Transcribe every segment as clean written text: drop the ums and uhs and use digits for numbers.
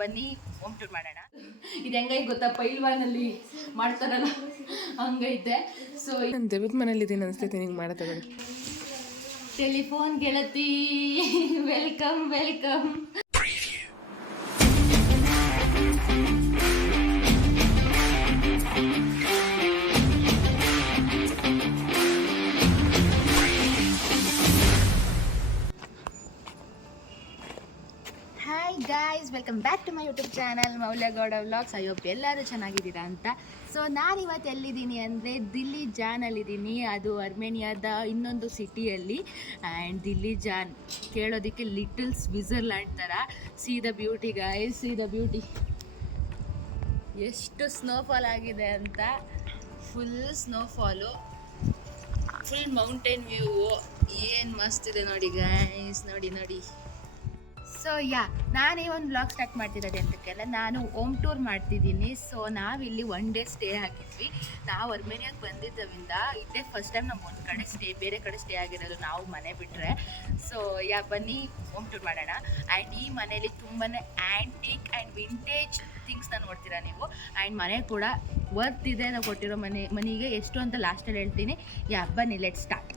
ಬನ್ನಿ home tour ಮಾಡೋಣ. ಇದು ಹೆಂಗೈತೆ ಗೊತ್ತಾ, ಪೈಲ್ವಾನಲ್ಲಿ ಮಾಡ್ತಾರಲ್ಲ ಹಂಗೈತೆ. ಸೊ ನಾನು ದೇವದ ಮನೇಲಿದ್ದೀನಿ ಅನಿಸ್ತೈತೆ ನಿಂಗೆ ಮಾಡತ್ತೆ. ಟೆಲಿಫೋನ್ ಗೆಳತಿ welcome welcome. Hi guys, welcome back to my YouTube channel Maulya Gowda vlogs. I hope ಎಲ್ಲರೂ ಚೆನ್ನಾಗಿದ್ದೀರಾ ಅಂತ. ಸೊ ನಾನಿವತ್ತು ಎಲ್ಲಿದ್ದೀನಿ ಅಂದರೆ ದಿಲ್ಲಿ ಜಾನಲ್ಲಿದ್ದೀನಿ. ಅದು ಅರ್ಮೇನಿಯಾದ ಇನ್ನೊಂದು ಸಿಟಿಯಲ್ಲಿ. ಆ್ಯಂಡ್ ದಿಲ್ಲಿ ಜಾನ್ ಕೇಳೋದಕ್ಕೆ ಲಿಟಲ್ ಸ್ವಿಟ್ಜರ್ಲ್ಯಾಂಡ್ ಥರ. See the beauty guys, see the beauty. ಎಷ್ಟು ಸ್ನೋಫಾಲ್ ಆಗಿದೆ ಅಂತ. Full snowfall, full mountain view. ಏನು ಮಸ್ತ್ ಇದೆ ನೋಡಿ ಗಾಯ್ಸ್, ನೋಡಿ ನೋಡಿ. ಸೊ ನಾನೇ ಒಂದು ಬ್ಲಾಗ್ ಸ್ಟಾರ್ಟ್ ಮಾಡ್ತಿರೋದೆ ಅಂತಕ್ಕೆಲ್ಲ ನಾನು ಹೋಮ್ ಟೂರ್ ಮಾಡ್ತಿದ್ದೀನಿ. ಸೊ ನಾವಿಲ್ಲಿ 1 ಡೇ ಸ್ಟೇ ಆಗಿದ್ವಿ. ನಾವು ಅರ್ಮೇನಿಯಾಗೆ ಬಂದಿದ್ದರಿಂದ ಇದೇ ಫಸ್ಟ್ ಟೈಮ್ ನಾವು ಒಂದು ಕಡೆ ಸ್ಟೇ, ಬೇರೆ ಕಡೆ ಸ್ಟೇ ಆಗಿರೋದು ನಾವು ಮನೆ ಬಿಟ್ಟರೆ. ಸೊ ಬನ್ನಿ ಹೋಮ್ ಟೂರ್ ಮಾಡೋಣ. ಆ್ಯಂಡ್ ಈ ಮನೇಲಿ ತುಂಬಾ ಆ್ಯಂಟಿಕ್ ಆ್ಯಂಡ್ ವಿಂಟೇಜ್ ಥಿಂಗ್ಸ್ನ ನೋಡ್ತೀರಾ ನೀವು. ಆ್ಯಂಡ್ ಮನೆ ಕೂಡ ವರ್ತ್ ಇದೆ. ನಾವು ಕೊಟ್ಟಿರೋ ಮನೆಗೆ ಎಷ್ಟು ಅಂತ ಲಾಸ್ಟಲ್ಲಿ ಹೇಳ್ತೀನಿ. ಬನ್ನಿ ಲೆಟ್ ಸ್ಟಾರ್ಟ್.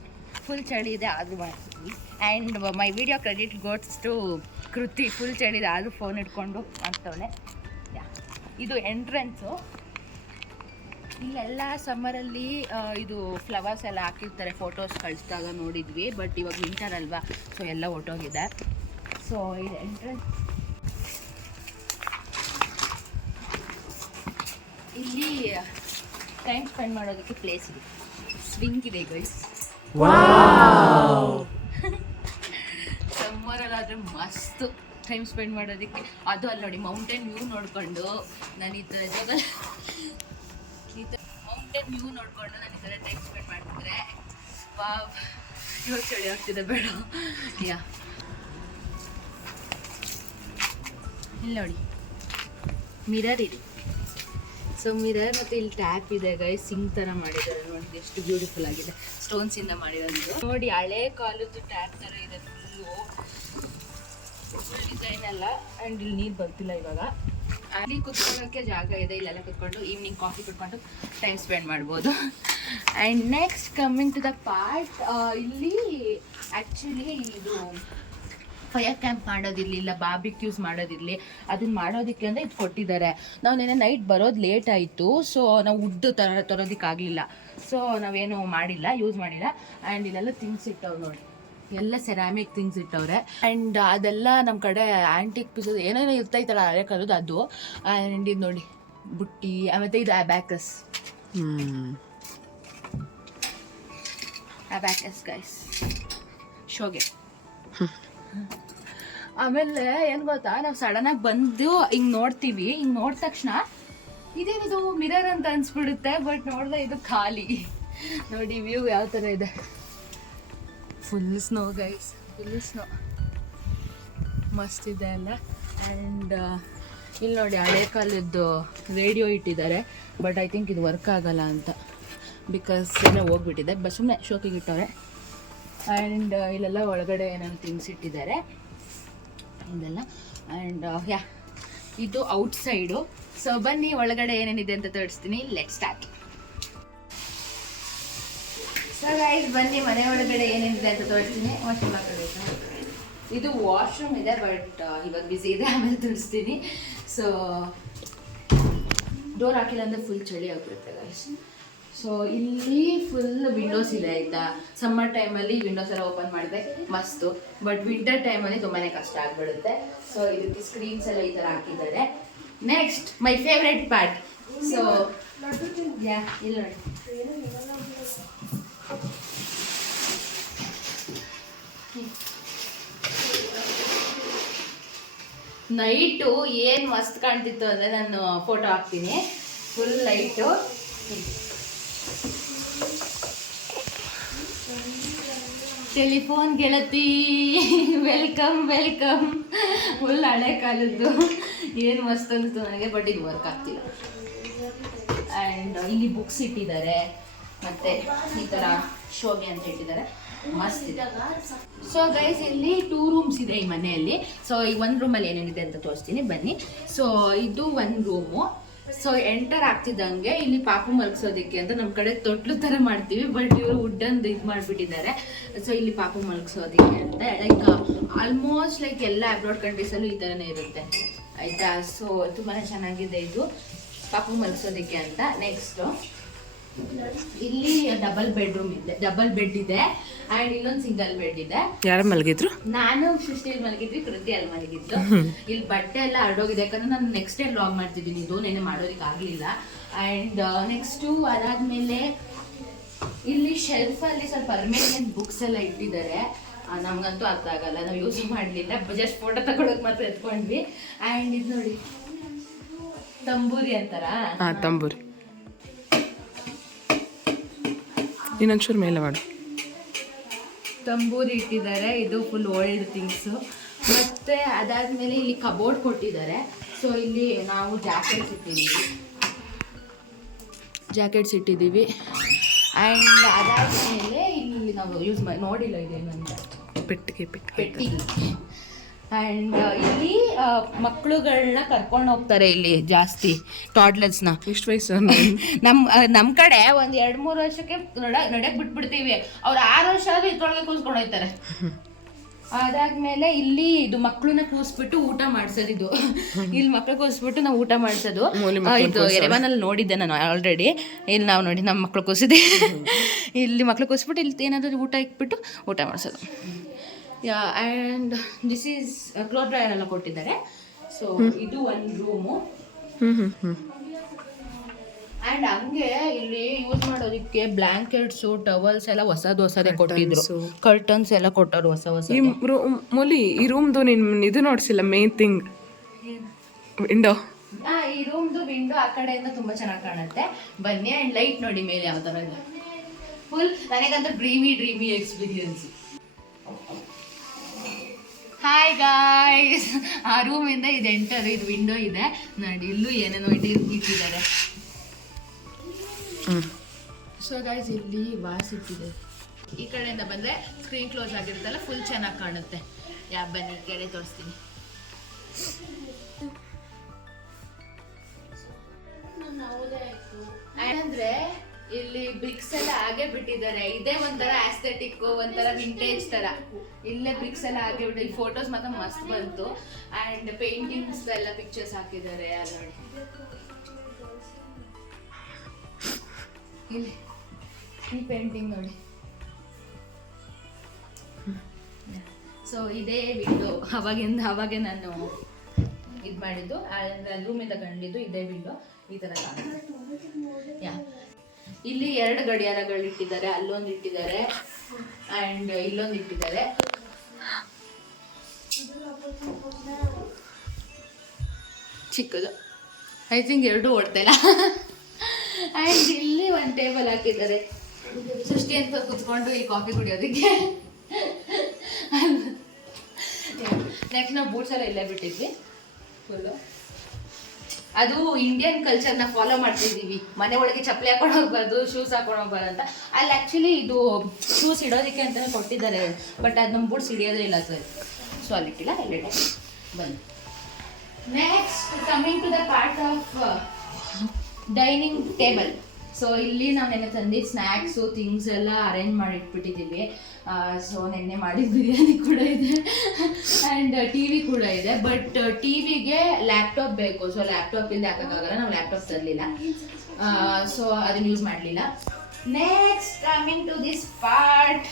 ಫುಲ್ ಚಳಿ ಇದೆ ಆದರೂ ಮಾಡ್ತೀವಿ. And my video credit goes to Kriti. Full ಚಳಿ ಇದೆ ಆದರೂ ಫೋನ್ ಇಟ್ಕೊಂಡು ಮಾಡ್ತವಳೆ. ಇದು ಎಂಟ್ರೆನ್ಸು. ಇಲ್ಲೆಲ್ಲ ಸಮ್ಮರಲ್ಲಿ ಇದು ಫ್ಲವರ್ಸ್ ಎಲ್ಲ ಹಾಕಿರ್ತಾರೆ, ಫೋಟೋಸ್ ಕಳಿಸಿದಾಗ ನೋಡಿದ್ವಿ. ಬಟ್ ಇವಾಗ ವಿಂಟರ್ ಅಲ್ವಾ, ಸೊ ಎಲ್ಲ ಹೊಟ್ಟೋಗಿದೆ. ಸೊ ಇದು ಎಂಟ್ರೆನ್ಸ್. ಇಲ್ಲಿ ಟೈಮ್ ಸ್ಪೆಂಡ್ ಮಾಡೋದಕ್ಕೆ ಪ್ಲೇಸ್ ಇದೆ, ಸ್ವಿಂಗ್ ಇದೆ ಗೈಸ್. ಸಮ್ಮರಲ್ಲಾದರೆ ಮಸ್ತು ಟೈಮ್ ಸ್ಪೆಂಡ್ ಮಾಡೋದಕ್ಕೆ. ಅದು ಅಲ್ಲಿ ನೋಡಿ ಮೌಂಟೇನ್ ವ್ಯೂ ನೋಡಿಕೊಂಡು ನಾನು ಈ ಥರ ಮೌಂಟೇನ್ ವ್ಯೂ ನೋಡಿಕೊಂಡು ನಾನು ಈ ಥರ ಟೈಮ್ ಸ್ಪೆಂಡ್ ಮಾಡ್ತಿದ್ರೆ ಇವಾಗ ಚಳಿ ಆಗ್ತಿದೆ ಬೇಡ. ಇಲ್ಲಿ ನೋಡಿ ಮಿರರ್ ಇದೆ. ಸೊ ಮಿರರ್ ಮತ್ತು ಇಲ್ಲಿ ಟ್ಯಾಪ್ ಇದೆ ಗೈಸ್, ಸಿಂಕ್ ಥರ ಮಾಡಿದ್ದಾರೆ ನೋಡಿ, ಎಷ್ಟು ಬ್ಯೂಟಿಫುಲ್ ಆಗಿದೆ. ಸ್ಟೋನ್ಸಿಂದ ಮಾಡಿರೋದು ನೋಡಿ, ಹಳೆ ಕಾಲದ್ದು ಟ್ಯಾಪ್ ಥರ ಇದೆ. ಫುಲ್ ಡಿಸೈನ್ ಎಲ್ಲ. ಆ್ಯಂಡ್ ಇಲ್ಲಿ ನೀರು ಬರ್ತಿಲ್ಲ ಇವಾಗ. ಅಲ್ಲಿ ಕುತ್ಕೊಳ್ಳೋಕ್ಕೆ ಜಾಗ ಇದೆ, ಇಲ್ಲೆಲ್ಲ ಕುತ್ಕೊಂಡು ಈವ್ನಿಂಗ್ ಕಾಫಿ ಕುತ್ಕೊಂಡು ಟೈಮ್ ಸ್ಪೆಂಡ್ ಮಾಡ್ಬೋದು. And next coming to the part, ಇಲ್ಲಿ ಆ್ಯಕ್ಚುಲಿ ಇದು ಫೈರ್ ಕ್ಯಾಂಪ್ ಮಾಡೋದಿರಲಿಲ್ಲ, ಬಾರ್ಬಿಕ್ಯೂಸ್ ಮಾಡೋದಿರಲಿ, ಅದನ್ನ ಮಾಡೋದಕ್ಕೆ ಅಂದರೆ ಇದು ಕೊಟ್ಟಿದ್ದಾರೆ. ನಾವು ನೆನ್ನೆ ನೈಟ್ ಬರೋದು ಲೇಟ್ ಆಯಿತು. ಸೊ ನಾವು ವುಡ್ ತರೋದಕ್ಕಾಗಲಿಲ್ಲ. ಸೊ ನಾವೇನು ಮಾಡಿಲ್ಲ, ಯೂಸ್ ಮಾಡಿಲ್ಲ. ಆ್ಯಂಡ್ ಇಲ್ಲೆಲ್ಲ ಥಿಂಗ್ಸ್ ಇಟ್ಟವ್ರು ನೋಡಿ, ಎಲ್ಲ ಸೆರಾಮಿಕ್ ಥಿಂಗ್ಸ್ ಇಟ್ಟವ್ರೆ. ಆ್ಯಂಡ್ ಅದೆಲ್ಲ ನಮ್ಮ ಕಡೆ ಆ್ಯಂಟಿಕ್ ಪೀಸಸ್ ಏನೇನೋ ಇರ್ತೈತಲ್ಲ ಹಳೆ ಕಾಲದ್ದು ಅದು. ಆ್ಯಂಡ್ ಇದು ನೋಡಿ ಬುಟ್ಟಿ, ಮತ್ತು ಇದು ಅಬ್ಯಾಕಸ್. Abacus guys ಶೋಗೆ. ಆಮೇಲೆ ಏನು ಗೊತ್ತಾ, ನಾವು ಸಡನ್ನಾಗಿ ಬಂದು ಹಿಂಗೆ ನೋಡ್ತೀವಿ. ಹಿಂಗೆ ನೋಡಿದ ತಕ್ಷಣ ಇದೇನಿದು ಮಿರರ್ ಅಂತ ಅನ್ಸ್ಬಿಡುತ್ತೆ. ಬಟ್ ನೋಡಿದ್ರೆ ಇದು ಖಾಲಿ. ನೋಡಿ ವ್ಯೂ ಯಾವ ಥರ ಇದೆ. Full snow guys, full snow, ಮಸ್ತ್ ಇದೆ ಅಲ್ಲ. ಆ್ಯಂಡ್ ಇಲ್ಲಿ ನೋಡಿ ಹಳೆ ಕಾಲದ್ದು ರೇಡಿಯೋ ಇಟ್ಟಿದ್ದಾರೆ. ಬಟ್ ಐ ಥಿಂಕ್ ಇದು ವರ್ಕ್ ಆಗಲ್ಲ ಅಂತ, ಬಿಕಾಸ್ ಏನೋ ಹೋಗ್ಬಿಟ್ಟಿದೆ. ಬಟ್ ಸುಮ್ಮನೆ ಶೋಕಿಗೆ ಇಟ್ಟವ್ರೆ. ಆ್ಯಂಡ್ ಇಲ್ಲೆಲ್ಲ ಒಳಗಡೆ ಏನೇನು ಥಿಂಗ್ಸ್ ಇಟ್ಟಿದ್ದಾರೆ ಇದೆಲ್ಲ. ಆ್ಯಂಡ್ ಇದು ಔಟ್ಸೈಡು. ಸೊ ಬನ್ನಿ ಒಳಗಡೆ ಏನೇನಿದೆ ಅಂತ ತೋರಿಸ್ತೀನಿ. Let start. ಸೊ ಗೈಸ್ ಬನ್ನಿ ಮನೆ ಒಳಗಡೆ ಏನೇನಿದೆ ಅಂತ ತೋರಿಸ್ತೀನಿ. ವಾಶ್ರೂಮ್ ಕಡೆ ಇದು ವಾಶ್ರೂಮ್ ಇದೆ, ಬಟ್ ಇವಾಗ ಬಿಸಿ ಇದೆ, ಆಮೇಲೆ ತೋರಿಸ್ತೀನಿ. ಸೊ ಡೋರ್ ಹಾಕಿಲ್ಲ ಅಂದರೆ ಫುಲ್ ಚಳಿ ಆಗಿಬಿಡುತ್ತೆ ಗೈಸ್. ಸೊ ಇಲ್ಲಿ ಫುಲ್ ವಿಂಡೋಸ್ ಇದೆ ಆಯಿತಾ. ಸಮ್ಮರ್ ಟೈಮಲ್ಲಿ ವಿಂಡೋಸ್ ಎಲ್ಲ ಓಪನ್ ಮಾಡಿದೆ ಮಸ್ತು. ಬಟ್ ವಿಂಟರ್ ಟೈಮಲ್ಲಿ ತುಂಬಾ ಕಷ್ಟ ಆಗಿಬಿಡುತ್ತೆ. ಸೊ ಇದಕ್ಕೆ ಸ್ಕ್ರೀನ್ಸ್ ಎಲ್ಲ ಈ ಥರ ಹಾಕಿದ್ದಾರೆ. Next my favourite part. So ಇಲ್ಲಿ ನೋಡಿ, ನೈಟು ಏನು ಮಸ್ತ್ ಕಾಣ್ತಿತ್ತು ಅಂದರೆ ನಾನು ಫೋಟೋ ಹಾಕ್ತೀನಿ. Full light. ಟೆಲಿಫೋನ್ ಗೆಳತಿ ವೆಲ್ಕಮ್ ವೆಲ್ಕಮ್. ಫುಲ್ ಹಳೆ ಕಾಲದ್ದು ಏನು ಮಸ್ತ್ ಅನಿಸ್ತು ನನಗೆ. ಬಟ್ ಇದು ವರ್ಕ್ ಆಗ್ತಿಲ್ಲ. ಆ್ಯಂಡ್ ಇಲ್ಲಿ ಬುಕ್ಸ್ ಇಟ್ಟಿದ್ದಾರೆ, ಮತ್ತು ಈ ಥರ ಶೋಗೆ ಅಂತ ಇಟ್ಟಿದ್ದಾರೆ. ಮಸ್ತ್ ಇದೆ. ಸೊ ಗೈಸ್ ಇಲ್ಲಿ 2 ರೂಮ್ಸ್ ಇದೆ ಈ ಮನೆಯಲ್ಲಿ. ಸೊ ಈ ಒಂದು ರೂಮಲ್ಲಿ ಏನೇನಿದೆ ಅಂತ ತೋರಿಸ್ತೀನಿ ಬನ್ನಿ. ಸೊ ಇದು ಒಂದು ರೂಮು. ಸೊ ಎಂಟರ್ ಆಗ್ತಿದ್ದಂಗೆ ಇಲ್ಲಿ ಪಾಪು ಮಲಗಿಸೋದಕ್ಕೆ ಅಂತ ನಮ್ಮ ಕಡೆ ತೊಟ್ಲು ಥರ ಮಾಡ್ತೀವಿ, ಬಟ್ ಇವರು ವುಡ್ಡಂದು ಇದು ಮಾಡಿಬಿಟ್ಟಿದ್ದಾರೆ. ಸೊ ಇಲ್ಲಿ ಪಾಪು ಮಲಗಿಸೋದಕ್ಕೆ ಅಂತ ಲೈಕ್ ಆಲ್ಮೋಸ್ಟ್ ಲೈಕ್ ಎಲ್ಲ ಅಬ್ರಾಡ್ ಕಂಟ್ರೀಸಲ್ಲೂ ಈ ಥರನೇ ಇರುತ್ತೆ ಆಯಿತಾ. ಸೊ ತುಂಬಾ ಚೆನ್ನಾಗಿದೆ ಇದು ಪಾಪು ಮಲಗಿಸೋದಕ್ಕೆ ಅಂತ. ನೆಕ್ಸ್ಟು ಇಲ್ಲಿ ಡಬಲ್ ಬೆಡ್ ಇದೆ ಆ್ಯಂಡ್ ಇನ್ನೊಂದು ಸಿಂಗಲ್ ಬೆಡ್ ಇದೆ. ಯಾರು ಮಲಗಿದ್ರು? ನಾನು ಸೃಷ್ಟಿ ಮಲಗಿದ್ವಿ, ಕೃತಿ ಅಲ್ಲಿ ಮಲಗಿದ್ದು. ಇಲ್ಲಿ ಬಟ್ಟೆ ಎಲ್ಲ ಹರಡೋಗಿದೆ ಯಾಕಂದ್ರೆ ನಾನು ನೆಕ್ಸ್ಟ್ ಡೇ ವ್ಲಾಗ್ ಮಾಡ್ತಿದ್ದೀನಿ, ಇದು ನೆನೆ ಮಾಡೋದಕ್ಕೆ ಆಗಲಿಲ್ಲ. ಆ್ಯಂಡ್ ನೆಕ್ಸ್ಟು ಅದಾದಮೇಲೆ ಇಲ್ಲಿ ಶೆಲ್ಫಲ್ಲಿ ಸ್ವಲ್ಪ ಅರ್ಮೇನಿಯನ್ ಬುಕ್ಸ್ ಎಲ್ಲ ಇಟ್ಟಿದ್ದಾರೆ. ನಮಗಂತೂ ಅರ್ಥ ಆಗಲ್ಲ, ನಾವು ಯೂಸ್ ಮಾಡಲಿಲ್ಲ, ಜಸ್ಟ್ ಫೋಟೋ ತಗೊಳಕ್ಕೆ ಮಾತ್ರ ಎತ್ಕೊಂಡ್ವಿ. ಆ್ಯಂಡ್ ಇದು ನೋಡಿ ತಂಬೂರಿ ಅಂತಾರ, ತಂಬೂರಿ ಇನ್ನೊಂಚೂರು ಮೇಲೆ ಮಾಡು. ತಂಬೂರಿ ಇಟ್ಟಿದ್ದಾರೆ, ಇದು ಫುಲ್ ಓಲ್ಡ್ ಥಿಂಗ್ಸು. ಮತ್ತು ಅದಾದಮೇಲೆ ಇಲ್ಲಿ ಕಬೋರ್ಡ್ ಕೊಟ್ಟಿದ್ದಾರೆ. ಸೊ ಇಲ್ಲಿ ನಾವು ಜಾಕೆಟ್ಸ್ ಇಟ್ಟಿದ್ದೀವಿ. ಆ್ಯಂಡ್ ಅದಾದಮೇಲೆ ಇಲ್ಲಿ ನಾವು ಯೂಸ್ ಮಾಡಿ ನೋಡಿಲ್ಲ ಇದೇನು ಅಂತ ಪೆಟ್ಟಿಗೆ. ಆ್ಯಂಡ್ ಇಲ್ಲಿ ಮಕ್ಕಳುಗಳನ್ನ ಕರ್ಕೊಂಡು ಹೋಗ್ತಾರೆ ಇಲ್ಲಿ ಜಾಸ್ತಿ, ಟಾಡ್ಲರ್ಸ್ನ. ಎಷ್ಟು ವಯಸ್ಸು? ನಮ್ಮ ಕಡೆ ಒಂದು 2-3 ವರ್ಷಕ್ಕೆ ನಡೆಯಕ್ಕೆ ಬಿಟ್ಬಿಡ್ತೀವಿ, ಅವ್ರು 6 ವರ್ಷ ಆದರೂ ಇದ್ರೊಳಗೆ ಕೂಸ್ಕೊಂಡು ಹೋಗ್ತಾರೆ. ಅದಾದ್ಮೇಲೆ ಇಲ್ಲಿ ಇದು ಮಕ್ಕಳನ್ನ ಕೂರಿಸ್ಬಿಟ್ಟು ಊಟ ಮಾಡಿಸೋದು. ಇದು ಇಲ್ಲಿ ಮಕ್ಕಳು ಕೂರಿಸ್ಬಿಟ್ಟು ನಾವು ಊಟ ಮಾಡಿಸೋದು. ಇದು ಎರೆಮನಲ್ಲಿ ನೋಡಿದ್ದೆ ನಾನು ಆಲ್ರೆಡಿ. ಇಲ್ಲಿ ನಾವು ನೋಡಿ ನಮ್ಮ ಮಕ್ಕಳು ಕೂರಿಸಿದೆ. ಇಲ್ಲಿ ಮಕ್ಕಳು ಕೂರಿಸ್ಬಿಟ್ಟು ಇಲ್ಲಿ ಏನಾದರೂ ಊಟ ಇಟ್ಬಿಟ್ಟು ಊಟ ಮಾಡಿಸೋದು. And this is cloth dryer ಎಲ್ಲ ಕೊಟ್ಟಿದ್ದಾರೆ. ಸೊ ಇದು ಒಂದು ರೂಮು. ಆ್ಯಂಡ್ ಹಂಗೆ ಇಲ್ಲಿ ಯೂಸ್ ಮಾಡೋದಕ್ಕೆ ಬ್ಲ್ಯಾಂಕೆಟ್ಸು, ಟವಲ್ಸ್ ಎಲ್ಲ ಹೊಸದೇ ಕೊಟ್ಟಿದ್ರು. ಕರ್ಟನ್ಸ್ ಎಲ್ಲ ಕೊಟ್ಟರು ಹೊಸ. ಈ ರೂಮ್ದು ನೀನು ಇದು ನೋಡ್ಸಿಲ್ಲ? Main thing window. ಈ ರೂಮ್ದು ವಿಂಡೋ ಆ ಕಡೆಯಿಂದ ತುಂಬ ಚೆನ್ನಾಗಿ ಕಾಣುತ್ತೆ. ಬನ್ನಿ. ಆ್ಯಂಡ್ ಲೈಟ್ ನೋಡಿ ಮೇಲೆ ಯಾವ ಥರ ಇದೆ. ಫುಲ್ ನನಗಂತೂ ಡ್ರೀಮಿ ಎಕ್ಸ್ಪೀರಿಯನ್ಸ್. ಹಾಯ್ ಗಾಯ್ಸ್, ಆ ರೂಮಿಂದ ಇದು ಎಂಟರ್, ಇದು ವಿಂಡೋ ಇದೆ ನೋಡಿ. ಇಲ್ಲೂ ಏನೇನೋ ಇಟ್ಟಿದ್ದಾರೆ. ಸೊ ಗೈಸ್ ಇಲ್ಲಿ ವಾಸ್ ಇಟ್ಟಿದೆ. ಈ ಕಡೆಯಿಂದ ಬಂದರೆ ಸ್ಕ್ರೀನ್ ಕ್ಲೋಸ್ ಆಗಿರುತ್ತಲ್ಲ, ಫುಲ್ ಚೆನ್ನಾಗಿ ಕಾಣುತ್ತೆ. ಬನ್ನಿ ಈ ಕಡೆ ತೋರಿಸ್ತೀನಿ. ಅಂದರೆ ಇಲ್ಲಿ ಬ್ರಿಕ್ಸ್ ಎಲ್ಲ ಹಾಗೆ ಬಿಟ್ಟಿದ್ದಾರೆ. ಇದೇ ಒಂಥರ ಆಸ್ಥೆಟಿಕ್, ಒಂಥರ ವಿಂಟೇಜ್ ತರ. ಇಲ್ಲೇ ಬ್ರಿಕ್ಸ್ ಎಲ್ಲ ಹಾಗೆ ಬಿಟ್ಟು ಇಲ್ಲಿ ಫೋಟೋಸ್ ಮಾತ್ರ ಮಸ್ತ್ ಬಂತು. ಆ್ಯಂಡ್ ಪೇಂಟಿಂಗ್ಸ್ ಎಲ್ಲ ಪಿಕ್ಚರ್ಸ್ ಹಾಕಿದ್ದಾರೆ ಅಲ್ಲಿ ನೋಡಿ. ಇಲ್ಲಿ ಈ ಪೇಂಟಿಂಗ್ ನೋಡಿ. ಸೊ ಇದೇ ವಿಂಡೋ ಅವಾಗೆ ನಾನು ಇದು ಮಾಡಿದ್ದು, ರೂಮಿಂದ ಕಂಡಿದ್ದು ಇದೇ ವಿಂಡೋ. ಈ ಥರ ಕಾಣುತ್ತೆ. ಇಲ್ಲಿ 2 ಗಡಿಯಾರಗಳು ಇಟ್ಟಿದ್ದಾರೆ, ಅಲ್ಲೊಂದು ಇಟ್ಟಿದ್ದಾರೆ ಆ್ಯಂಡ್ ಇಲ್ಲೊಂದು ಇಟ್ಟಿದ್ದಾರೆ. ಚಿಕ್ಕದು, ಐ ಥಿಂಕ್ 2 ಓಡ್ತಾ ಇಲ್ಲ. ಆ್ಯಂಡ್ ಇಲ್ಲಿ ಒಂದು ಟೇಬಲ್ ಹಾಕಿದ್ದಾರೆ ಸೃಷ್ಟಿ ಅಂತ ಕುತ್ಕೊಂಡು ಈ ಕಾಫಿ ಕುಡಿಯೋದಕ್ಕೆ. ನೆಕ್ಸ್ಟ್ ನಾವು ಬೂಟ್ಸ್ ಎಲ್ಲ ಇಲ್ಲೇ ಬಿಟ್ಟಿದ್ವಿ ಫುಲ್ಲು. ಅದು ಇಂಡಿಯನ್ ಕಲ್ಚರ್ನ ಫಾಲೋ ಮಾಡ್ತಿದ್ದೀವಿ. ಮನೆ ಒಳಗೆ ಚಪ್ಪಲಿ ಹಾಕೊಂಡು ಹೋಗ್ಬಾರ್ದು, ಶೂಸ್ ಹಾಕೊಂಡು ಹೋಗ್ಬಾರ್ದು ಅಂತ. ಅಲ್ಲಿ ಆ್ಯಕ್ಚುಲಿ ಇದು ಶೂಸ್ ಇಡೋದಕ್ಕೆ ಅಂತಲೇ ಕೊಟ್ಟಿದ್ದಾರೆ, ಬಟ್ ಅದು ನಮ್ಮ ಬೂಟ್ಸ್ ಹಿಡಿಯೋದೇ ಇಲ್ಲ ಸರ್. ಸೊ ಅಲ್ಲಿಟ್ಟಿಲ್ಲ, ಇಲ್ಲಿಟ್ಟೆ. ಬನ್ನಿ. Next coming to the part of dining table. So ಇಲ್ಲಿ ನಾವು ನೆನ್ನೆ ತಂದಿದ್ದು ಸ್ನ್ಯಾಕ್ಸು ಥಿಂಗ್ಸ್ ಎಲ್ಲ ಅರೇಂಜ್ ಮಾಡಿ ಇಟ್ಬಿಟ್ಟಿದ್ದೀವಿ. ಸೊ ನೆನ್ನೆ ಮಾಡಿದ ಬಿರಿಯಾನಿ ಕೂಡ ಇದೆ ಆ್ಯಂಡ್ ಟಿ ವಿ ಕೂಡ ಇದೆ. ಬಟ್ ಟಿ ವಿಗೆ ಲ್ಯಾಪ್ಟಾಪ್ ಬೇಕು. ಸೊ ಲ್ಯಾಪ್ಟಾಪ್ ಇಲ್ಲದೆ ಹಾಕೋಕ್ಕಾಗಲ್ಲ, ನಾವು ಲ್ಯಾಪ್ಟಾಪ್ ತರಲಿಲ್ಲ. ಸೊ ಅದನ್ನು ಯೂಸ್ ಮಾಡಲಿಲ್ಲ. Next coming to this part,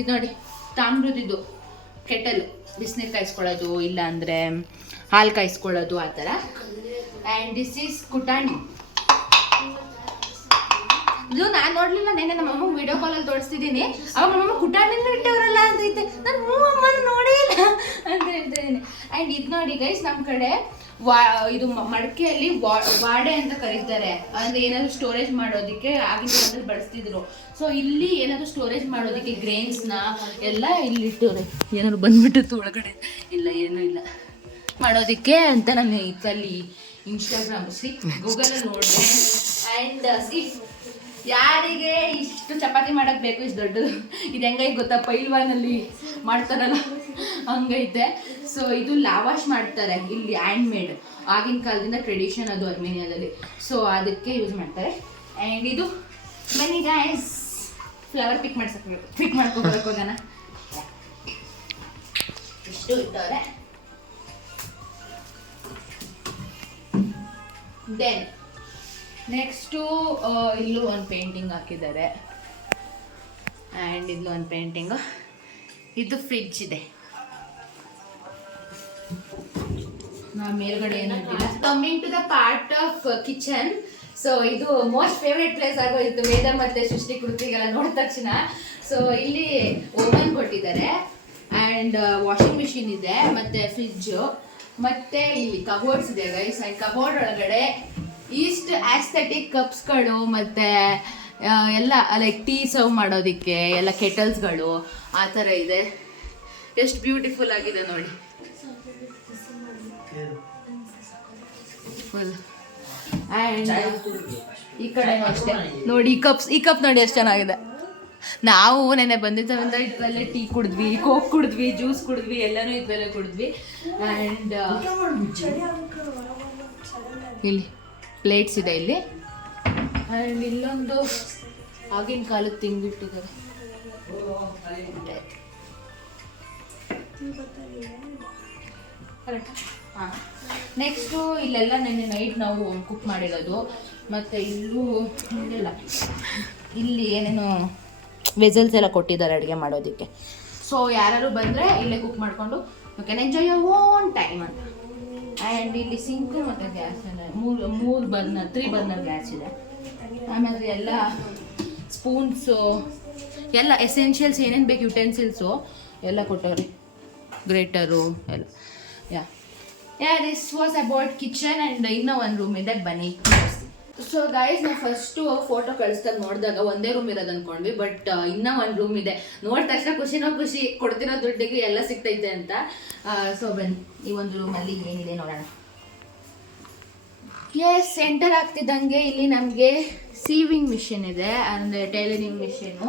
ಇದು ನೋಡಿ ತಾಮ್ರದಿದ್ದು ಕೆಟಲ್, ಬಿಸಿನೀರು ಕಾಯಿಸ್ಕೊಳ್ಳೋದು, ಇಲ್ಲ ಅಂದರೆ ಹಾಲು ಕಾಯಿಸ್ಕೊಳ್ಳೋದು ಆ ಥರ. ಆ್ಯಂಡ್ ದಿಸ್ ಈಸ್ ಕುಟಾಣಿ. ಇದು ನಾನು ನೋಡಲಿಲ್ಲ, ನೆನ್ನೆ ನಮ್ಮ ಅಮ್ಮ ವಿಡಿಯೋ ಕಾಲಲ್ಲಿ ತೋರಿಸ್ತಿದ್ದೀನಿ. ಅವಾಗ ನಮ್ಮಮ್ಮ ಕುಟಾಣಿನ ಇಟ್ಟವರಲ್ಲ ಅಂತೈತೆ. ನಾನು ಅಮ್ಮನ ನೋಡೇ ಇಲ್ಲ ಅಂತ ಹೇಳ್ತಿದ್ದೀನಿ. ಆ್ಯಂಡ್ ಇದು ನೋಡಿ ಗೈಸ್, ನಮ್ಮ ಕಡೆ ಇದು ಮಡಿಕೆಯಲ್ಲಿ ವಾಡೆ ಅಂತ ಕರೀತಾರೆ. ಅಂದರೆ ಏನಾದರೂ ಸ್ಟೋರೇಜ್ ಮಾಡೋದಕ್ಕೆ ಆಗಿನ ಕಾಲದಲ್ಲಿ ಬಳಸ್ತಿದ್ರು. ಸೊ ಇಲ್ಲಿ ಏನಾದರೂ ಸ್ಟೋರೇಜ್ ಮಾಡೋದಕ್ಕೆ ಗ್ರೇನ್ಸ್ನ ಎಲ್ಲ ಇಲ್ಲಿ ಇಟ್ಟವ್ರೆ. ಏನಾದ್ರು ಬಂದ್ಬಿಟ್ಟಿತ್ತು ಒಳಗಡೆ? ಇಲ್ಲ, ಏನೂ ಇಲ್ಲ. ಮಾಡೋದಕ್ಕೆ ಅಂತ ನಾನು ಇತ್ತಲ್ಲಿ ಇನ್ಸ್ಟಾಗ್ರಾಮ್ ಗೂಗಲಲ್ಲಿ ನೋಡಿದೆ. ಆ್ಯಂಡ್ ಯಾರಿಗೆ ಇಷ್ಟು ಚಪಾತಿ ಮಾಡಕ್ ಬೇಕು ಇಷ್ಟು ದೊಡ್ಡದು, ಇದು ಹೆಂಗೈತೆ ಗೊತ್ತಾ, ಪೈಲ್ವಾನಲ್ಲಿ ಮಾಡ್ತಾರಲ್ಲ ಹಂಗೈತೆ. ಸೊ ಇದು ಲಾವಾಶ್ ಮಾಡ್ತಾರೆ ಇಲ್ಲಿ, ಹ್ಯಾಂಡ್ ಮೇಡ್, ಆಗಿನ ಕಾಲದಿಂದ ಟ್ರೆಡಿಷನ್ ಅದು ಅರ್ಮೇನಿಯಾದಲ್ಲಿ. ಸೊ ಅದಕ್ಕೆ ಯೂಸ್ ಮಾಡ್ತಾರೆ. ಆ್ಯಂಡ್ ಇದು ಬನ್ನಿ ಗೈಸ್, ಫ್ಲವರ್ ಪಿಕ್ ಮಾಡ್ಕೋಬೇಕು ಹೋಗೋಣ. ಇಷ್ಟು ಇಟ್ಟವ್ರೆ. ದೆನ್ ನೆಕ್ಸ್ಟು ಇಲ್ಲೂ ಒಂದು ಪೇಂಟಿಂಗ್ ಹಾಕಿದ್ದಾರೆ. ಆ್ಯಂಡ್ ಇಲ್ಲೂ ಒಂದು ಪೇಂಟಿಂಗು. ಇದು ಫ್ರಿಡ್ಜ್ ಇದೆ, ಮೇಲ್ಗಡೆ ಏನು ಇಟ್ಟಿಲ್ಲ. Coming to the part of kitchen. So ಇದು ಮೋಸ್ಟ್ ಫೇವ್ರೇಟ್ ಪ್ಲೇಸ್ ಆಗೋಯ್ತು ವೇದ ಮತ್ತೆ ಸೃಷ್ಟಿ ಕೃತಿಗೆಲ್ಲ ನೋಡಿದ ತಕ್ಷಣ. ಸೊ ಇಲ್ಲಿ ಓವನ್ ಕೊಟ್ಟಿದ್ದಾರೆ, ಆ್ಯಂಡ್ ವಾಷಿಂಗ್ ಮಿಷಿನ್ ಇದೆ, ಮತ್ತೆ ಫ್ರಿಡ್ಜು, ಮತ್ತೆ ಇಲ್ಲಿ ಕಬೋರ್ಡ್ಸ್ ಇದೆ ಗೈಸ್. ಆ್ಯಂಡ್ ಕಬೋರ್ಡ್ ಒಳಗಡೆ ಇಷ್ಟು ಆಸ್ಥೆಟಿಕ್ ಕಪ್ಸ್ಗಳು ಮತ್ತೆ ಎಲ್ಲ ಲೈಕ್ ಟೀ ಸರ್ವ್ ಮಾಡೋದಕ್ಕೆ ಎಲ್ಲ ಕೆಟಲ್ಸ್ಗಳು ಆ ಥರ ಇದೆ. ಎಷ್ಟು ಬ್ಯೂಟಿಫುಲ್ ಆಗಿದೆ ನೋಡಿ, ಫುಲ್. ಆ್ಯಂಡ್ ಈ ಕಡೆ ಅಷ್ಟೇ ನೋಡಿ, ಈ ಕಪ್ ನೋಡಿ ಎಷ್ಟು ಚೆನ್ನಾಗಿದೆ. ನಾವು ನೆನ್ನೆ ಬಂದಿದ್ದಾವಂತ ಇದ್ರಲ್ಲೇ ಟೀ ಕುಡಿದ್ವಿ, ಕೋಕ್ ಕುಡಿದ್ವಿ, ಜ್ಯೂಸ್ ಕುಡಿದ್ವಿ, ಎಲ್ಲನೂ ಇದ್ರಲ್ಲೇ ಕುಡಿದ್ವಿ. ಆ್ಯಂಡ್ ಇಲ್ಲಿ ಪ್ಲೇಟ್ಸ್ ಇದೆ ಇಲ್ಲಿ. ಆ್ಯಂಡ್ ಇಲ್ಲೊಂದು ಆಗಿನ ಕಾಲದ ತಿಂಗಿಟ್ಟಿದ್ದಾರೆ. ಹಾಂ, ನೆಕ್ಸ್ಟು ಇಲ್ಲೆಲ್ಲ ನೆನ್ನೆ ನೈಟ್ ನಾವು ಕುಕ್ ಮಾಡಿರೋದು. ಮತ್ತು ಇಲ್ಲೂ ಇಲ್ಲೆಲ್ಲ ಇಲ್ಲಿ ಏನೇನು ವೆಸಲ್ಸ್ ಎಲ್ಲ ಕೊಟ್ಟಿದ್ದಾರೆ ಅಡುಗೆ ಮಾಡೋದಕ್ಕೆ. ಸೊ ಯಾರು ಬಂದರೆ ಇಲ್ಲೇ ಕುಕ್ ಮಾಡಿಕೊಂಡು you can enjoy your own time ಅಂತ. ಆ್ಯಂಡ್ ಇಲ್ಲಿ ಸಿಂಕು ಮತ್ತು ಗ್ಯಾಸ್ ಎಲ್ಲ ಮೂರು ಬರ್ನರ್ 3 ಬರ್ನರ್ ಗ್ಯಾಸ್ ಇದೆ. ಆಮೇಲೆ ಎಲ್ಲ ಸ್ಪೂನ್ಸು ಎಲ್ಲ ಎಸೆನ್ಷಿಯಲ್ಸ್ ಏನೇನು ಬೇಕು ಯುಟೆನ್ಸಿಲ್ಸು ಎಲ್ಲ ಕೊಟ್ಟವ್ರಿ, ಗ್ರೇಟರು ಎಲ್ಲ. This was about kitchen. And ಇನ್ನೂ ಒಂದು ರೂಮ್ ಇದೆ, ಬನ್ನಿ. ಸೊ ಗೈಸ್, ನಾವು ಫಸ್ಟು ಫೋಟೋ ಕಳಿಸ್ದಾಗ ನೋಡಿದಾಗ ಒಂದೇ ರೂಮ್ ಇರೋದು ಅಂದ್ಕೊಂಡ್ವಿ, ಬಟ್ ಇನ್ನೂ ಒಂದು ರೂಮ್ ಇದೆ. ನೋಡಿದ ತಕ್ಷಣ ಖುಷಿ, ಕೊಡ್ತಿರೋ ದುಡ್ಡಿಗೆ ಎಲ್ಲ ಸಿಗ್ತೈತೆ ಅಂತ. ಸೊ ಬನ್ನಿ, ಈ ಒಂದು ರೂಮಲ್ಲಿ ಏನಿದೆ ನೋಡೋಣ. ಎಸ್, ಎಂಟರ್ ಆಗ್ತಿದ್ದಂಗೆ ಇಲ್ಲಿ ನಮಗೆ ಸೀವಿಂಗ್ ಮಿಷಿನ್ ಇದೆ, ಅಂದರೆ ಟೈಲರಿಂಗ್ ಮಿಷಿನ್ನು.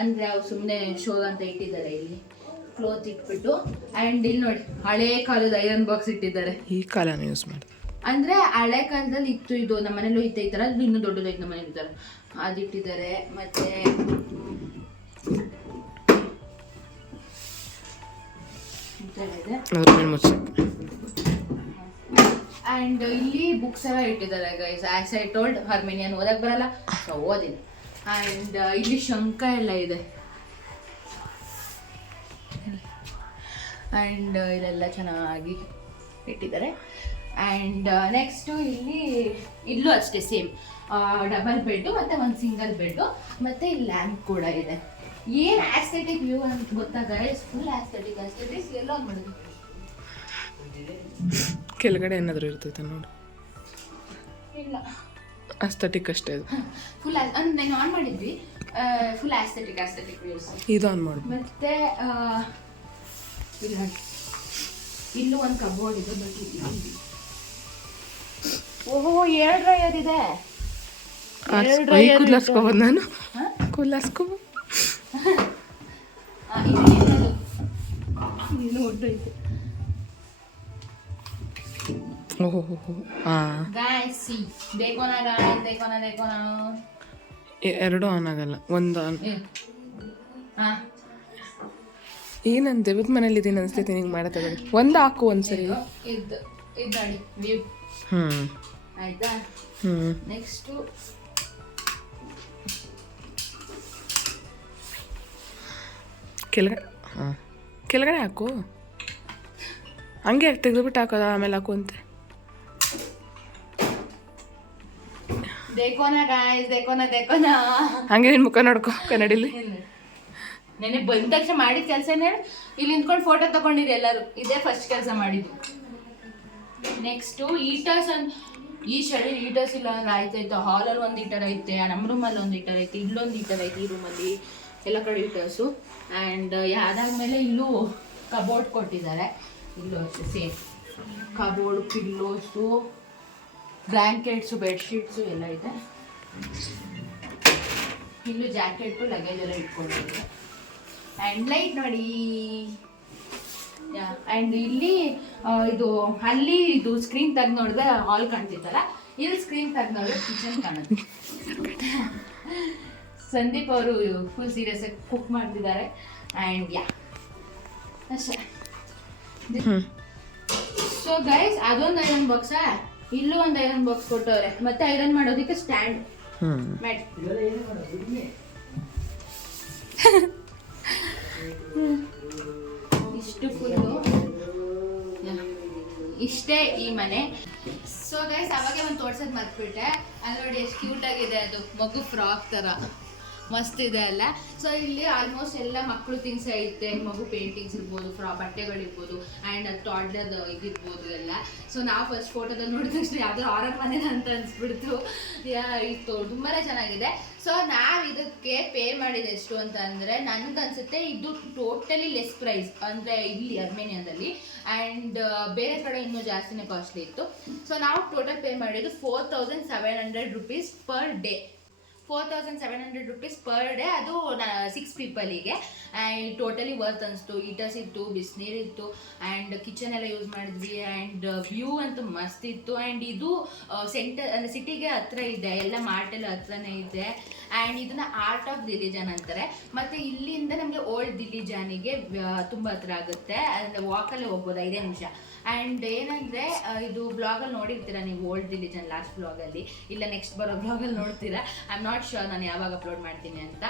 ಅಂದರೆ ಅವ್ರು ಸುಮ್ಮನೆ ಶೋ ಅಂತ ಇಟ್ಟಿದ್ದಾರೆ ಇಲ್ಲಿ, ಕ್ಲೋತ್ ಇಟ್ಬಿಟ್ಟು. ಆ್ಯಂಡ್ ಇಲ್ಲಿ ನೋಡಿ, ಹಳೇ ಕಾಲದ ಐರನ್ ಬಾಕ್ಸ್ ಇಟ್ಟಿದ್ದಾರೆ. ಈ ಕಾಲನ ಯೂಸ್ ಮಾಡಿ, ಅಂದರೆ ಹಳೆ ಕಾಲದಲ್ಲಿ ಇತ್ತು ಇದು, ನಮ್ಮ ಮನೇಲೂ ಇತ್ತು ಈ ಥರ. ಅದು ಇನ್ನೂ ದೊಡ್ಡದೈತೆ ನಮ್ಮ ಮನೇಲಿ ಇದ್ದಾರೆ, ಅದಿಟ್ಟಿದ್ದಾರೆ. ಮತ್ತು ಆ್ಯಂಡ್ ಇಲ್ಲಿ ಬುಕ್ಸ್ ಎಲ್ಲ ಇಟ್ಟಿದ್ದಾರೆ guys. As I told, Armenian ಓದಕ್ಕೆ ಬರಲ್ಲ, ಸೊ ಓದಿನಿ. ಆ್ಯಂಡ್ ಇಲ್ಲಿ ಶಂಖ ಎಲ್ಲ ಇದೆ. ಆ್ಯಂಡ್ ಇಲ್ಲೆಲ್ಲ ಚೆನ್ನಾಗಿ ಇಟ್ಟಿದ್ದಾರೆ. ಆ್ಯಂಡ್ ನೆಕ್ಸ್ಟು ಇಲ್ಲೂ ಅಷ್ಟೇ ಸೇಮ್, ಡಬಲ್ ಬೆಡ್ಡು ಮತ್ತು ಒಂದು ಸಿಂಗಲ್ ಬೆಡ್ಡು, ಮತ್ತು ಇಲ್ಲಿ ಲ್ಯಾಂಪ್ ಕೂಡ ಇದೆ. ಏನು ಆಸ್ಥೆಟಿಕ್ ವ್ಯೂ ಅಂತ ಗೊತ್ತಾ ಗೈಸ್, ಫುಲ್ ಆಸ್ಥೆಟಿಕ್ಸ್ ಎಲ್ಲ ಒಂದು ಮಾಡಿದ್ರು. ಕೆಳಗಡೆ ಏನಾದರೂ ಇರ್ತೈತೆ ನೋಡಿ, ಇಲ್ಲ ಆಸ್ಥೆಟಿಕ್ ಅಷ್ಟೇ ಇದು. ಫುಲ್ ಅಂದ್ರೆ ನಾನು ಆನ್ ಮಾಡಿದ್ವಿ, ಫುಲ್ ಆಸ್ಥೆಟಿಕ್ ವ್ಯೂಸ್. ಇದು ಆನ್ ಮಾಡಿ. ಮತ್ತು ಇಲ್ಲ ಇಲ್ಲೂ ಒಂದು ಕಬೋರ್ಡ್ ಇದೆ, ಬಟ್ ಓಹೋ 2 ಡ್ರೈಯರ್ ಇದೆ. ಕೂದಲಾಸ್ಕೋಬೋದು ನಾನು, ಕೂದಲಾಸ್ಕೋ. ಓಹೋ ಹಾಂ, ಎರಡು ಆನ್ ಆಗಲ್ಲ, ಒಂದು ಆನ್. ಏನಂತ ದೇವದ ಮನೇಲಿ ಇದೀನಿ ಅನ್ಸ್ತೈತಿ ನಿಂಗೆ ಮಾಡತ್ತೆ. ಒಂದು ಹಾಕು ಒಂದ್ಸರಿ. ಆಯ್ತಾ? ನೆಕ್ಸ್ಟು ಕೆಳಗಡೆ ಹಾಕು, ಹಂಗೆ ತೆಗೆದುಬಿಟ್ಟು ಹಾಕೋದ, ಆಮೇಲೆ ಹಾಕು ಅಂತೆ. ಹಂಗೆ ನಿನ್ನ ಮುಖ ನೋಡ್ಕೊ ಕನ್ನಡಿಲಿ. ನೆನೆ ಬಂದ ತಕ್ಷಣ ಮಾಡಿದ ಕೆಲಸನೇ ಇಲ್ಲಿ ನಿಂತ್ಕೊಂಡು ಫೋಟೋ ತಗೊಂಡಿದ್ದು ಎಲ್ಲರೂ. ಇದೇ ಫಸ್ಟ್ ಕೆಲಸ ಮಾಡಿದ್ದು. ನೆಕ್ಸ್ಟು ಈಟರ್ಸ್ ಈ ಚಳಿ ಈಟರ್ಸ್ ಇಲ್ಲ ಅಂದ್ರೆ ಆಯ್ತಾಯ್ತು. ಹಾಲಲ್ಲಿ ಒಂದು ಈಟರ್ ಐತೆ, ನಮ್ಮ ರೂಮಲ್ಲಿ ಒಂದು ಈಟರ್ ಐತೆ, ಇಲ್ಲೊಂದು ಈಟರ್ ಐತೆ, ಈ ರೂಮಲ್ಲಿ ಎಲ್ಲ ಕಡೆ ಈಟರ್ಸು. ಆ್ಯಂಡ್ ಅದಾದಮೇಲೆ ಇಲ್ಲೂ ಕಬೋರ್ಡ್ ಕೊಟ್ಟಿದ್ದಾರೆ. ಇಲ್ಲೂ ಅಷ್ಟೇ same cupboard, pillows, blankets, bedsheets ಎಲ್ಲ ಇದೆ. ಇಲ್ಲೂ ಜಾಕೆಟು ಲಗೇಜ್ ಎಲ್ಲ ಇಟ್ಕೊಂಡಿದ್ದೆ. ಆ್ಯಂಡ್ ಲೈಟ್ ನೋಡಿ. ಆ್ಯಂಡ್ ಇಲ್ಲಿ ಇದು ಅಲ್ಲಿ ಇದು ಸ್ಕ್ರೀನ್ ತೆಗ್ದು ನೋಡಿದ್ರೆ ಹಾಲ್ ಕಾಣ್ತಿತ್ತಲ್ಲ, ಇಲ್ಲಿ ಸ್ಕ್ರೀನ್ ತೆಗ್ದು ನೋಡಿದ್ರೆ ಕಿಚನ್ ಕಾಣುತ್ತೆ. ಸಂದೀಪ್ ಅವರು ಫುಲ್ ಸೀರಿಯಸ್ ಆಗಿ ಕುಕ್ ಮಾಡ್ತಿದ್ದಾರೆ. ಆ್ಯಂಡ್ ಅಷ್ಟೇ. ಸೊ ಗೈಸ್, ಅದೊಂದು ಐರನ್ ಬಾಕ್ಸಾ, ಇಲ್ಲೂ ಒಂದು ಐರನ್ ಬಾಕ್ಸ್ ಕೊಟ್ಟವ್ರೆ, ಮತ್ತೆ ಐರನ್ ಮಾಡೋದಕ್ಕೆ ಸ್ಟ್ಯಾಂಡ್ ಮಾಡಿ. ಇಷ್ಟು ಫುಲ್ಲು ಇಷ್ಟೇ ಈ ಮನೆ. ಸೊ ಗೈಸ್, ಅವಾಗೆ ಒಂದು ತೋರ್ಸೋದು ಮರ್ತ್ಬಿಟ್ಟೆ. ಅಲ್ಲಿ ನೋಡಿ ಎಷ್ಟು ಕ್ಯೂಟ್ ಆಗಿದೆ, ಅದು ಮಗು ಫ್ರಾಕ್ ಥರ ಮಸ್ತ್ ಇದೆ ಅಲ್ಲ. ಸೊ ಇಲ್ಲಿ ಆಲ್ಮೋಸ್ಟ್ ಎಲ್ಲ ಮಕ್ಕಳು ಥಿಂಗ್ಸ್ ಐತೆ, ಮಗು ಪೇಂಟಿಂಗ್ಸ್ ಇರ್ಬೋದು, ಬಟ್ಟೆಗಳಿರ್ಬೋದು, ಆ್ಯಂಡ್ ಟಾಡ್ಲರ್ದು ಇದಿರ್ಬೋದು ಎಲ್ಲ. ಸೊ ನಾವು ಫಸ್ಟ್ ಫೋಟೋದಲ್ಲಿ ನೋಡಿದ ತಕ್ಷಣ ಯಾವುದೋ ಹಾರರ್ ಮನೆ ಅಂತ ಅನಿಸ್ಬಿಡ್ತು. ಇತ್ತು ತುಂಬಾ ಚೆನ್ನಾಗಿದೆ. ಸೊ ನಾವು ಇದಕ್ಕೆ ಪೇ ಮಾಡಿದ ಎಷ್ಟು ಅಂತ ಅಂದರೆ, ನನಗನ್ಸುತ್ತೆ ಇದು ಟೋಟಲಿ ಲೆಸ್ ಪ್ರೈಸ್, ಅಂದರೆ ಇಲ್ಲಿ ಅರ್ಮೇನಿಯಾದಲ್ಲಿ. ಆ್ಯಂಡ್ ಬೇರೆ ಕಡೆ ಇನ್ನೂ ಜಾಸ್ತಿನೇ ಕಾಸ್ಟ್ಲಿ ಇತ್ತು. ಸೊ ನಾವು ಟೋಟಲ್ ಪೇ ಮಾಡಿದ್ದು 4700 rupees per day. 4700 rupees per day. ಅದು 6 ಪೀಪಲಿಗೆ. ಆ್ಯಂಡ್ ಟೋಟಲಿ ವರ್ತ್ ಅನಿಸ್ತು. ಹೀಟರ್ಸ್ ಇತ್ತು, ಬಿಸಿನೀರು ಇತ್ತು, ಆ್ಯಂಡ್ ಕಿಚನ್ ಎಲ್ಲ ಯೂಸ್ ಮಾಡಿದ್ವಿ. ಆ್ಯಂಡ್ ವ್ಯೂ ಅಂತೂ ಮಸ್ತ್ ಇತ್ತು. ಆ್ಯಂಡ್ ಇದು ಸೆಂಟರ್ ಅಂದರೆ ಸಿಟಿಗೆ ಹತ್ರ ಇದೆ, ಎಲ್ಲ ಮಾರ್ಟೆಲ್ಲ ಹತ್ರನೇ ಇದೆ. ಆ್ಯಂಡ್ ಇದನ್ನ ಆರ್ಟ್ ಆಫ್ ದಿಲಿಜಾನ್ ಅಂತಾರೆ. ಮತ್ತು ಇಲ್ಲಿಂದ ನಮಗೆ ಓಲ್ಡ್ ದಿಲಿಜಾನಿಗೆ ತುಂಬ ಹತ್ರ ಆಗುತ್ತೆ, ಅಂದರೆ ವಾಕಲ್ಲೇ ಹೋಗ್ಬೋದು, 5 ನಿಮಿಷ. ಆ್ಯಂಡ್ ಏನಂದರೆ, ಇದು ಬ್ಲಾಗಲ್ಲಿ ನೋಡಿರ್ತೀರ ನೀವು, ಓಲ್ಡ್ ದಿಲಿಜನ್ ಲಾಸ್ಟ್ ಬ್ಲಾಗಲ್ಲಿ, ಇಲ್ಲ ನೆಕ್ಸ್ಟ್ ಬರೋ ಬ್ಲಾಗಲ್ಲಿ ನೋಡ್ತೀರಾ. ಐ ಆಮ್ ನಾಟ್ ಶ್ಯೂರ್ ನಾನು ಯಾವಾಗ ಅಪ್ಲೋಡ್ ಮಾಡ್ತೀನಿ ಅಂತ.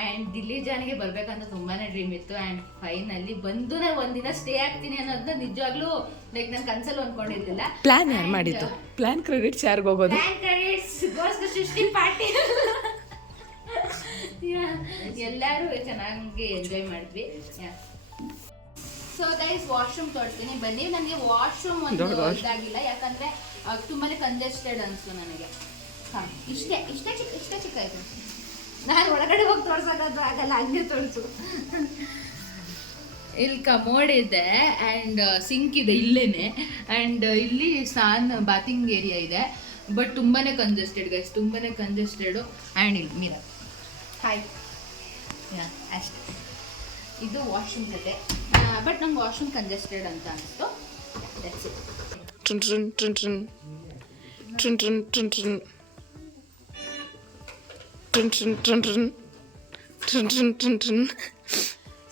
ಆ್ಯಂಡ್ ದಿಲಿಜಾನಿಗೆ ಬರಬೇಕಂತ ತುಂಬಾ ಡ್ರೀಮ್ ಇತ್ತು. ಆ್ಯಂಡ್ ಫೈನಲಿ ಬಂದು ನಾನು ಒಂದಿನ ಸ್ಟೇ ಆಗ್ತೀನಿ ಅನ್ನೋದನ್ನ ನಿಜವಾಗ್ಲೂ ಲೈಕ್ ನಾನು ಕನ್ಸಲ್ಲಿ ಅಂದ್ಕೊಂಡಿದ್ದಿಲ್ಲ. ಪ್ಲಾನ್ ಯಾರು ಮಾಡಿದ್ದು? ಪ್ಲಾನ್ ಕ್ರೆಡಿಟ್ಸ್ ಯಾರಿಗೆ ಹೋಗೋದು? ಪ್ಲಾನ್ ಕ್ರೆಡಿಟ್ಸ್ ಗೋಸ್ ಟು ಸೃಷ್ಟಿ ಪಾರ್ಟಿ. ಎಲ್ಲರೂ ಚೆನ್ನಾಗಿ ಎಂಜಾಯ್ ಮಾಡಿದ್ವಿ. ಸೊ ಗೈಸ್, ವಾಶ್ರೂಮ್ ತೋರಿಸ್ತೀನಿ ಬನ್ನಿ. ನನಗೆ ವಾಶ್ರೂಮ್ ಒಂದು ಇದಾಗಿಲ್ಲ, ಯಾಕಂದರೆ ತುಂಬಾ ಕಂಜೆಸ್ಟೆಡ್ ಅನಿಸ್ತು ನನಗೆ. ಹಾಂ, ಇಷ್ಟೇ ಚಿಕ್ಕ ಆಯಿತು. ನಾನು ಒಳಗಡೆ ಹೋಗಿ ತೋರ್ಸೋಕ್ಕಾದ್ರೂ ಆಗಲ್ಲ, ಹಂಗೆ ತೋರಿಸು. ಇಲ್ಲಿ ಕಮೋಡ್ ಇದೆ, ಆ್ಯಂಡ್ ಸಿಂಕ್ ಇದೆ ಇಲ್ಲೇನೆ. ಆ್ಯಂಡ್ ಇಲ್ಲಿ ಬಾತಿಂಗ್ ಏರಿಯಾ ಇದೆ. ಬಟ್ ತುಂಬಾ ಕಂಜೆಸ್ಟೆಡ್ ಗೈಸ್, ತುಂಬಾ ಕಂಜೆಸ್ಟೆಡು. ಆ್ಯಂಡ್ ಇಲ್ಲಿ ಮಿರರ್. ಹಾಯ್, ಅಷ್ಟೇ. ಇದು ವಾಶ್ರೂಮ್ ಕತೆ. ಬಟ್ ನಂಗೆ ವಾಶ್ರೂಮ್ ಕಂಜೆಸ್ಟೆಡ್ ಅಂತ ಅನಿಸ್ತು. That's it.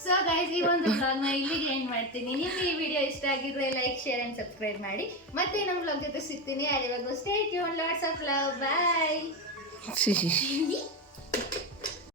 ಸೊ ಗೈಸ್, ಈ ಒಂದು ಬ್ಲಾಗ್ನ ಇಲ್ಲಿಗೆ ಎಂಡ್ ಮಾಡ್ತೀನಿ. ನಿಮಗೆ ಈ ವಿಡಿಯೋ ಇಷ್ಟ ಆಗಿದ್ರೆ ಲೈಕ್, ಶೇರ್ ಆ್ಯಂಡ್ ಸಬ್ಸ್ಕ್ರೈಬ್ ಮಾಡಿ. ಮತ್ತೆ ನಮ್ಮ ಬ್ಲಾಗ್ ಜೊತೆ ಸಿಗ್ತೀನಿ. ಅಲ್ಲಿವರೆಗೂ stay tune. Lots of love. Bye.